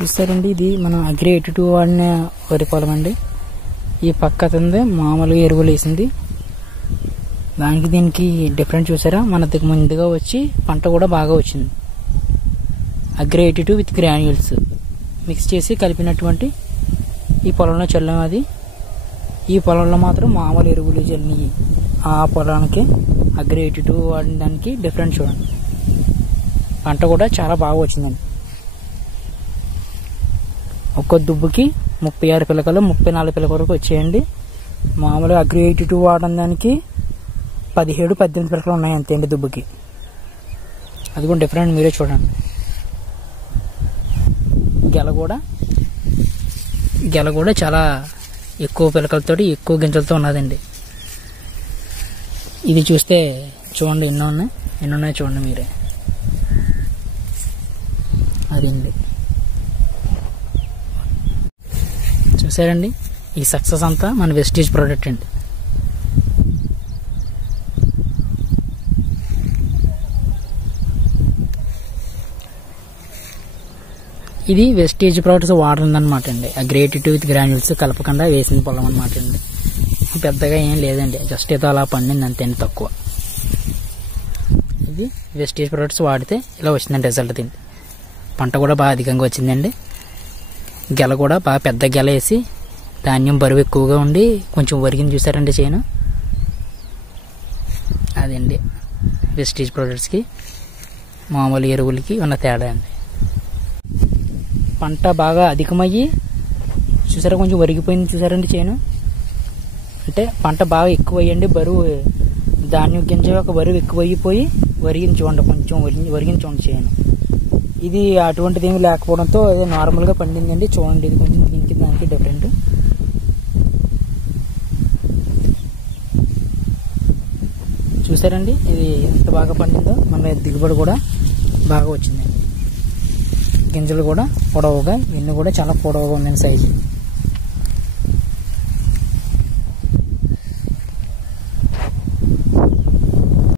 చూస్తారండి, ఇది మనం అగ్రి 82 వాడిన వరి పొలం అండి. ఈ పక్క అతనిది మామూలుగా ఎరువులు వేసింది. దానికి దీనికి డిఫరెంట్ చూసారా? మనకు ముందుగా వచ్చి పంట కూడా బాగా వచ్చింది. అగ్రి 82 విత్ గ్రాన్యూల్స్ మిక్స్ చేసి కలిపినటువంటి ఈ పొలంలో చల్లాం. అది ఈ పొలంలో మాత్రం మామూలు ఎరువులు చల్లి ఆ పొలానికి అగ్రి 82 వాడిన దానికి డిఫరెంట్ చూడండి. పంట కూడా చాలా బాగా వచ్చిందండి. ఒక్కో దుబ్బుకి 36 పిలకలు 34 పిలకల వరకు వచ్చేయండి. మామూలుగా అగ్రి 82 వాడడం దానికి 17-18 పిలకలు ఉన్నాయి అంతే అండి దుబ్బుకి. అది కూడా డిఫరెంట్, మీరే చూడండి. గెల కూడా చాలా ఎక్కువ పిలకలతో ఎక్కువ గింజలతో ఉన్నదండి. ఇది చూస్తే చూడండి ఎన్ని ఉన్నాయి చూడండి మీరే. అదండి చూసారండి, ఈ సక్సెస్ అంతా మన వెస్టేజ్ ప్రోడక్ట్ అండి. ఇది వెస్టేజ్ ప్రోడక్ట్స్ వాడుతుందన్నమాట అండి. అగ్రి 82 విత్ గ్రాన్యూల్స్ కలపకుండా వేసిన పొలం అనమాట అండి. పెద్దగా ఏం లేదండి, జస్ట్ ఏదో అలా పండింది అంతే అండి, తక్కువ. ఇది వెస్టేజ్ ప్రోడక్ట్స్ వాడితే ఇలా వచ్చిందండి రిజల్ట్. తిండి పంట కూడా బాగా అధికంగా వచ్చిందండి. గెల కూడా బాగా పెద్ద గెల వేసి ధాన్యం బరువు ఎక్కువగా ఉండి కొంచెం వరిగింది చూసారండి చేను. అదండి వెస్టేజ్ ప్రోడక్ట్స్కి మామూలు ఎరువులకి ఉన్న తేడా అండి. పంట బాగా అధికమయ్యి చూసారా కొంచెం వరిగిపోయింది చూసారండి చేను. అంటే పంట బాగా ఎక్కువ అయ్యండి, బరువు ధాన్యం గింజ యొక్క బరువు ఎక్కువైపోయి వరిగింది చూడండి, కొంచెం వరిగింది చూడండి చేను. ఇది అటువంటిది ఏమి లేకపోవడంతో అది నార్మల్గా పండిందండి. చూడండి ఇది కొంచెం దీనికి దానికి డిఫరెంట్. చూసారండి ఇది ఎంత బాగా పండిందో. మన దిగుబడి కూడా బాగా వచ్చిందండి. గింజలు కూడా పొడవుగా, ఇన్ని కూడా చాలా పొడవుగా ఉందండి సైజు.